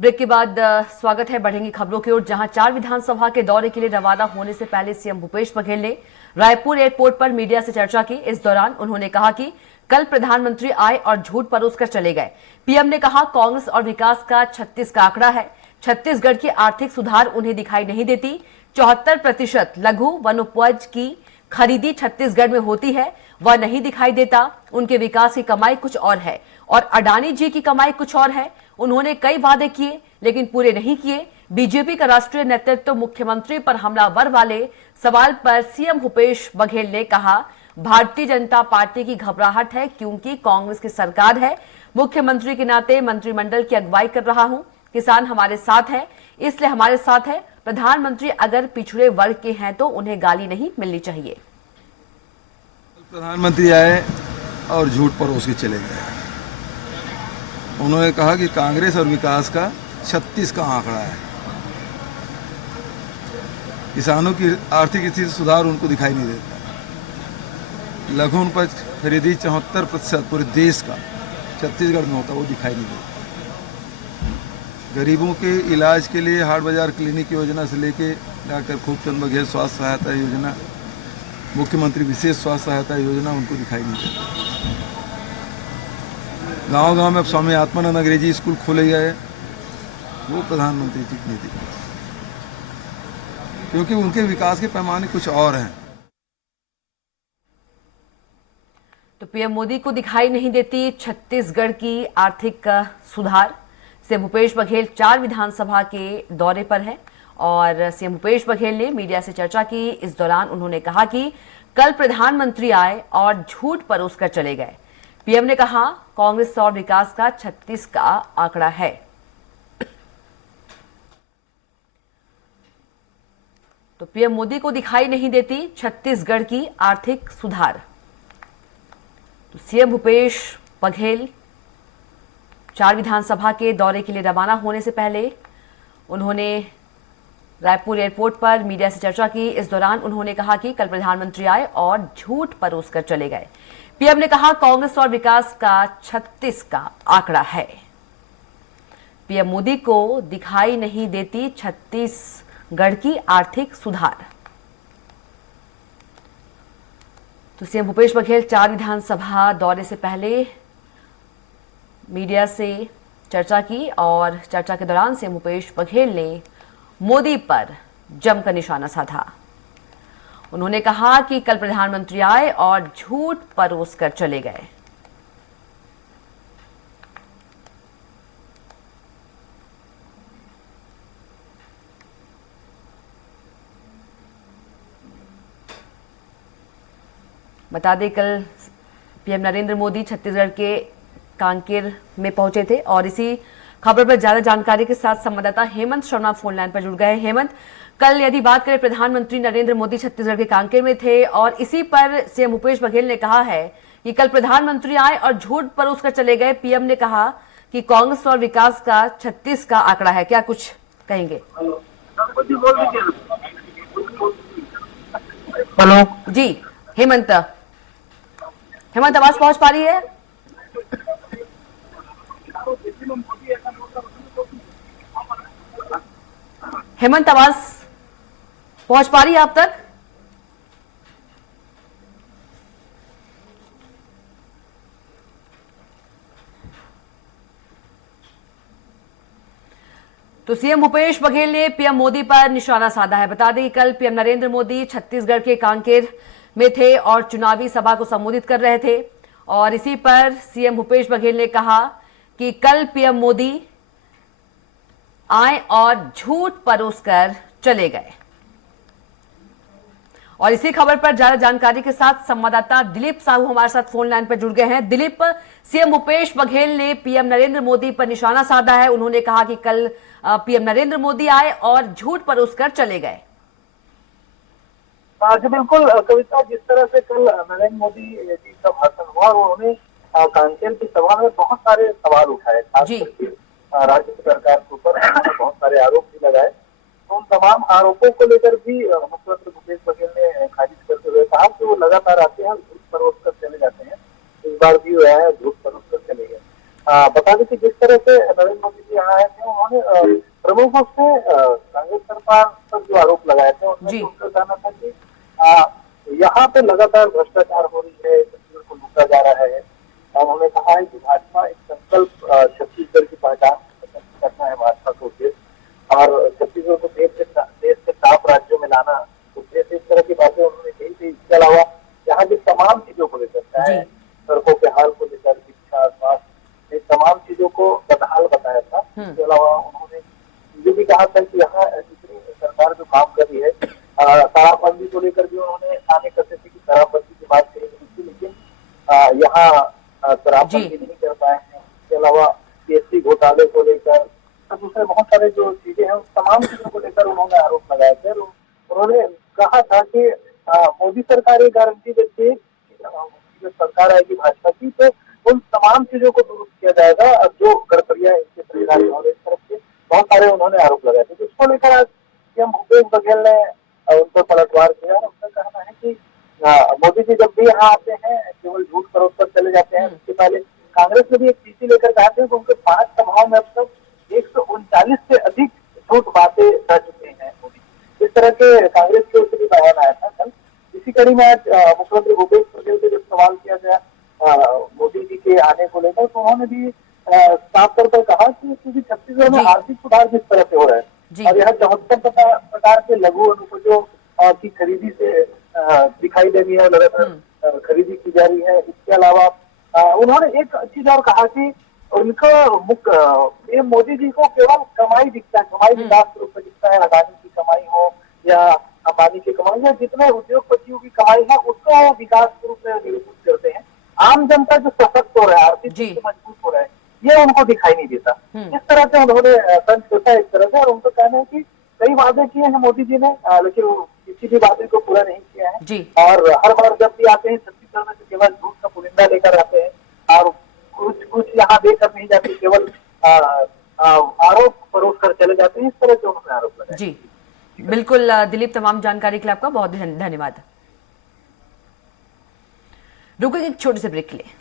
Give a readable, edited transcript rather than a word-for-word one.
Break के बाद स्वागत है। बढ़ेंगी खबरों की ओर, जहां 4 विधानसभा के दौरे के लिए रवाना होने से पहले सीएम भूपेश बघेल ने रायपुर एयरपोर्ट पर मीडिया से चर्चा की। इस दौरान उन्होंने कहा कि कल प्रधानमंत्री आए और झूठ परोसकर चले गए। पीएम ने कहा कांग्रेस और विकास का 36 का आंकड़ा है। छत्तीसगढ़ की आर्थिक सुधार उन्हें दिखाई नहीं देती। 74% लघु वनोपज की खरीदी छत्तीसगढ़ में होती है, वह नहीं दिखाई देता। उनके विकास की कमाई कुछ और है और अडानी जी की कमाई कुछ और है। उन्होंने कई वादे किए लेकिन पूरे नहीं किए। बीजेपी का राष्ट्रीय नेतृत्व मुख्यमंत्री पर हमलावर वाले सवाल पर सीएम भूपेश बघेल ने कहा, भारतीय जनता पार्टी की घबराहट है क्योंकि कांग्रेस की सरकार है। मुख्यमंत्री के नाते मंत्रिमंडल की अगुवाई कर रहा हूं। किसान हमारे साथ है, इसलिए हमारे साथ है। प्रधानमंत्री अगर पिछड़े वर्ग के हैं तो उन्हें गाली नहीं मिलनी चाहिए। प्रधानमंत्री आए और झूठ परोस के चले गए। उन्होंने कहा कि कांग्रेस और विकास का 36 का आंकड़ा है। किसानों की आर्थिक स्थिति सुधार उनको दिखाई नहीं देता। लघु वनोपज खरीदी 74% पूरे देश का छत्तीसगढ़ में होता, वो दिखाई नहीं देता। गरीबों के इलाज के लिए हाट बाजार क्लिनिक योजना से लेके डॉक्टर खूबचंद बघेल स्वास्थ्य सहायता योजना, मुख्यमंत्री विशेष स्वास्थ्य सहायता योजना उनको दिखाई नहीं देता। गांव-गांव में अब स्वामी आत्मानंद अंग्रेजी स्कूल खोले गए, वो प्रधानमंत्री जी नहीं दिखे क्योंकि उनके विकास के पैमाने कुछ और हैं। तो पीएम मोदी को दिखाई नहीं देती छत्तीसगढ़ की आर्थिक सुधार। सीएम भूपेश बघेल 4 विधानसभा के दौरे पर हैं और सीएम भूपेश बघेल ने मीडिया से चर्चा की। इस दौरान उन्होंने कहा कि कल प्रधानमंत्री आए और झूठ परोसकर चले गए। पीएम ने कहा कांग्रेस और विकास का 36 का आंकड़ा है। तो पीएम मोदी को दिखाई नहीं देती छत्तीसगढ़ की आर्थिक सुधार। तो सीएम भूपेश बघेल 4 विधानसभा के दौरे के लिए रवाना होने से पहले उन्होंने रायपुर एयरपोर्ट पर मीडिया से चर्चा की। इस दौरान उन्होंने कहा कि कल प्रधानमंत्री आए और झूठ परोसकर चले गए। पीएम ने कहा कांग्रेस और विकास का 36 का आंकड़ा है। पीएम मोदी को दिखाई नहीं देती छत्तीसगढ़ की आर्थिक सुधार। तो सीएम भूपेश बघेल 4 विधानसभा दौरे से पहले मीडिया से चर्चा की और चर्चा के दौरान सीएम भूपेश बघेल ने मोदी पर जमकर निशाना साधा। उन्होंने कहा कि कल प्रधानमंत्री आए और झूठ परोसकर चले गए। बता दें कल पीएम नरेंद्र मोदी छत्तीसगढ़ के कांकेर में पहुंचे थे और इसी खबर पर ज्यादा जानकारी के साथ संवाददाता हेमंत शर्मा फोन लाइन पर जुड़ गए। हेमंत, कल यदि बात करें प्रधानमंत्री नरेंद्र मोदी छत्तीसगढ़ के कांकेर में थे और इसी पर सीएम भूपेश बघेल ने कहा है कि कल प्रधानमंत्री आए और झूठ परोसकर चले गए। पीएम ने कहा कि कांग्रेस और विकास का 36 का आंकड़ा है, क्या कुछ कहेंगे? हेलो जी हेमंत, आवाज पहुंच पा रही है? हेमंत, आवाज पहुंच पा रही है आप तक? तो सीएम भूपेश बघेल ने पीएम मोदी पर निशाना साधा है। बता दें कल पीएम नरेंद्र मोदी छत्तीसगढ़ के कांकेर में थे और चुनावी सभा को संबोधित कर रहे थे और इसी पर सीएम भूपेश बघेल ने कहा कि कल पीएम मोदी आए और झूठ परोसकर चले गए। और इसी खबर पर ज्यादा जानकारी के साथ संवाददाता दिलीप साहू हमारे साथ फोन लाइन पर जुड़ गए हैं। दिलीप, सीएम भूपेश बघेल ने पीएम नरेंद्र मोदी पर निशाना साधा है। उन्होंने कहा कि कल पीएम नरेंद्र मोदी आए और झूठ परोसकर चले गए। जी बिल्कुल कविता, जिस तरह से कल नरेंद्र मोदी जी का भाषण हुआ, उन्होंने कांकेर की सभा में बहुत सारे सवाल उठाए, खास करके राज्य सरकार के ऊपर बहुत सारे आरोप भी लगाए। तो उन तमाम आरोपों को लेकर भी मुख्यमंत्री भूपेश बघेल ने खारिज करते हुए कहा कि वो लगातार आते हैं, झूठ परोस कर चले जाते हैं। इस बार भी वो है, झूठ परोस कर चले गए। बता दें कि जिस तरह से नरेंद्र मोदी जी यहाँ आए थे, उन्होंने प्रमुख रूप से कांग्रेस सरकार पर जो आरोप लगाए थे उनमें जी। उनका कहना था कि यहाँ पे लगातार भ्रष्टाचार हो रही है, छत्तीसगढ़ को लूटा जा रहा है। और उन्होंने कहा है कि भाजपा एक संकल्प छत्तीसगढ़ की पहचान करना है भाजपा को उद्देश्य, और छत्तीसगढ़ को देश के टॉप राज्यों में लाना उद्देश्य। इस तरह की बातें उन्होंने कही थी। इसके अलावा यहाँ की तमाम चीजों को लेकर, चाहे सड़कों के हाल को लेकर, शिक्षा, स्वास्थ्य, इन तमाम चीजों को बदहाल बताया था। इसके अलावा उन्होंने ये भी कहा था कि यहाँ जितनी सरकार जो काम कर रही है, शराबबंदी को लेकर भी उन्होंने आने कहते थे कि शराबबंदी की बात कही थी, लेकिन यहाँ शराबबंदी नहीं कर पाए हैं। इसके अलावा जीएसटी घोटाले को लेकर, दूसरे बहुत सारे जो चीजें हैं, उन तमाम चीजों को लेकर उन्होंने आरोप लगाए थे। उन्होंने कहा था कि मोदी सरकार ये गारंटी देती है कि जो सरकार आएगी भाजपा की, तो उन तमाम चीजों को दुरुस्त किया जाएगा जो गड़बड़ियां इनके परिवार और इस तरफ से बहुत सारे उन्होंने आरोप लगाए थे। तो इसको लेकर आज सीएम भूपेश बघेल ने उन पर पलटवार किया। उनका कहना है कि मोदी जी जब भी यहाँ आते हैं केवल झूठ परोस कर चले जाते हैं। इसके पहले कांग्रेस ने भी एक चिट्ठी लेकर कहा था कि उनके 5 सभाओं में अब तक 139 से अधिक झूठ बातें कर चुके हैं मोदी। इस तरह के कांग्रेस की ओर से भी बयान आया था कल। इसी कड़ी में आज मुख्यमंत्री भूपेश बघेल से जब सवाल किया गया मोदी जी के आने को लेकर, तो उन्होंने भी साफ तौर पर कहा कि क्योंकि छत्तीसगढ़ में आर्थिक सुधार जिस तरह से हो रहा है और यहाँ 74 प्रकार के लघु अनुपजों की खरीदी से दिखाई दे रही है, लगातार खरीदी की जा रही है। इसके अलावा उन्होंने एक चीज और कहा कि उनको ये मोदी जी को केवल कमाई दिखता है, कमाई विकास के रूप में दिखता है। अडानी की कमाई हो या अंबानी की कमाई या जितने उद्योगपतियों की कमाई है, उसको विकास के रूप में निरूपित करते हैं। आम जनता जो सशक्त हो रहा है, आर्थिक रूप से मजबूत हो रहा है, ये उनको दिखाई नहीं देता। इस तरह से उन्होंने तंज कसा एक तरह से, और उनका कहना है कि कई वादे किए हैं मोदी जी ने, लेकिन वो किसी भी वादे को पूरा नहीं किया है। और हर बार जब भी आते हैं छत्तीसगढ़ में, तो केवल झूठ का पुलिंदा लेकर आते हैं और कुछ यहाँ देकर नहीं जाते, केवल आरोप परोस कर चले जाते हैं। इस तरह से उन्होंने आरोप लगाया। जी बिल्कुल दिलीप, तमाम जानकारी के लिए आपका बहुत धन्यवाद। रुकेंगे एक छोटे से ब्रेक के लिए।